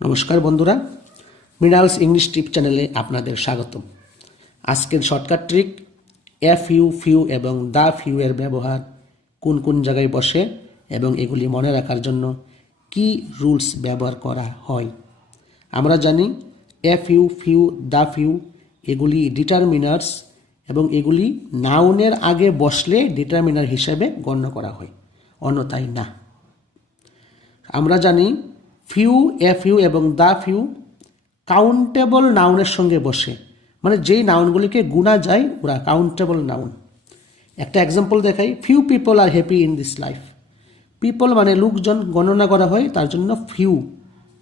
নমস্কার বন্ধুরা, মৃণালস ইংলিশ টিপ চ্যানেলে আপনাদের স্বাগতম। আজকের shortcut trick F U, few এবং দ্য ফিউ এর ব্যবহার কোন কোন জায়গায় বসে এবং এগুলি মনে রাখার জন্য কি রুলস ব্যবহার করা হয়। আমরা জানি F U, few, the few এগুলি ডিটারমিনার্স এবং এগুলি নাউনের আগে বসলে ডিটারমিনার হিসেবে গণ্য করা হয়, অন্যথায় না। আমরা জানি ফিউ, এফ ইউ এবং দ্য ফিউ কাউন্টেবল নাউনের সঙ্গে বসে, মানে যেই নাউনগুলিকে গুণা যায় ওরা কাউন্টেবল নাউন। একটা এক্সাম্পল দেখাই, few people are happy in this life. People মানে লোকজন গণনা করা হয়, তার জন্য ফিউ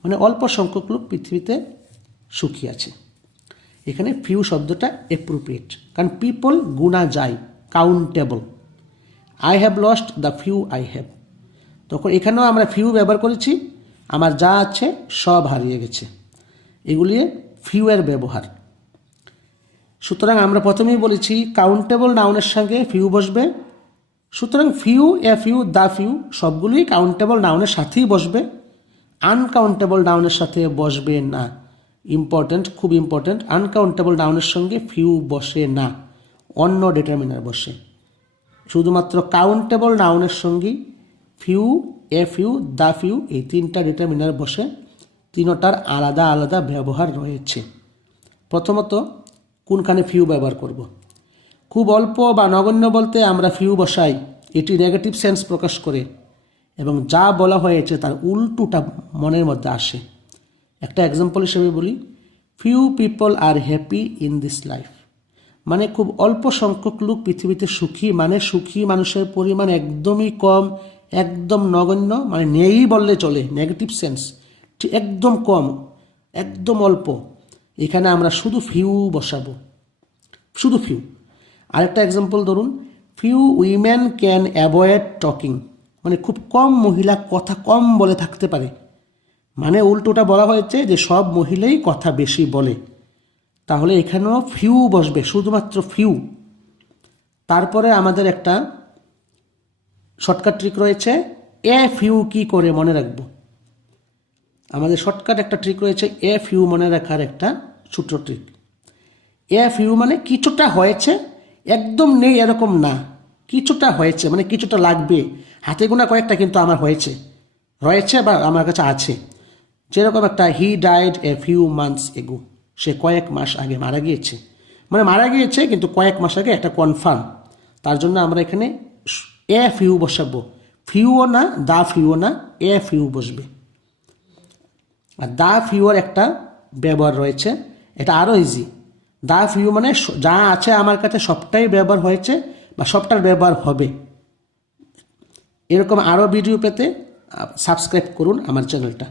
মানে অল্প সংখ্যক লোক পৃথিবীতে সুখী আছে। এখানে ফিউ শব্দটা অ্যাপ্রোপ্রিয়েট, কারণ পিপল গুণা যায়, countable. I have lost the few I have, তখন এখানেও আমরা ফিউ ব্যবহার করেছি, আমার যা আছে সব হারিয়ে গেছে। এগুলি ফিউ এর ব্যবহার। সুতরাং আমরা প্রথমেই বলেছি কাউন্টেবল নাউনের সঙ্গে ফিউ বসবে, সুতরাং few, F you, the few সবগুলি কাউন্টেবল নাউনের সাথেই বসবে, আনকাউন্টেবল নাউনের সাথে বসবে না। ইম্পর্ট্যান্ট, খুব ইম্পর্ট্যান্ট, আনকাউন্টেবল নাউনের সঙ্গে ফিউ বসে না, অন্য ডিটারমিনার বসে। শুধুমাত্র কাউন্টেবল নাউনের সঙ্গেই few, F you, the few এই তিনটা ডিটারমিনার বসে। তিনটার আলাদা আলাদা ব্যবহার রয়েছে। প্রথমত কোনখানে ফিউ ব্যবহার করব। খুব অল্প বা নগণ্য বলতে আমরা ফিউ বসাই, এটি নেগেটিভ সেন্স প্রকাশ করে এবং যা বলা হয়েছে তার উল্টোটা মনের মধ্যে আসে। একটা এক্সাম্পল হিসেবে বলি, few people are happy in this life, মানে খুব অল্প সংখ্যক লোক পৃথিবীতে সুখী, মানে সুখী মানুষের পরিমাণ একদমই কম, একদম নগণ্য, মানে নেই বললে চলে, নেগেটিভ সেন্স, একদম কম, একদম অল্প। এখানে আমরা শুধু ফিউ বসাবো, শুধু ফিউ। আরেকটা এক্সাম্পল ধরুন, few women can avoid talking, মানে খুব কম মহিলা কথা কম বলে থাকতে পারে, মানে উল্টোটা বলা হয়েছে যে সব মহিলাই কথা বেশি বলে। তাহলে এখানেও ফিউ বসবে, শুধুমাত্র ফিউ। তারপরে আমাদের একটা শর্টকাট ট্রিক রয়েছে, এ ফিউ কি করে মনে রাখবো। আমাদের শর্টকাট একটা ট্রিক রয়েছে, এ ফিউ মনে রাখার একটা ছোট্ট ট্রিক। এ ফিউ মানে কিছুটা হয়েছে, একদম নেই এরকম না, কিছুটা হয়েছে মানে কিছুটা লাগবে, হাতে গোনা কয়েকটা কিন্তু আমার হয়েছে, রয়েছে বা আমার কাছে আছে। যেরকম একটা he died a few months ago, সে কয়েক মাস আগে মারা গিয়েছে, মানে মারা গিয়েছে কিন্তু কয়েক মাস আগে, একটা কনফার্ম। তার জন্য আমরা এখানে এ ফিউ বসাবো, ফিউও না, দা ফিউও না, এ ফিউ বসবে। আর দা ফিউর একটা ব্যবহার রয়েছে, এটা আরও ইজি। দা ফিউ মানে যা আছে আমার কাছে সবটাই ব্যবহার হয়েছে বা সবটার ব্যবহার হবে। এরকম আরও ভিডিও পেতে সাবস্ক্রাইব করুন আমার চ্যানেলটা।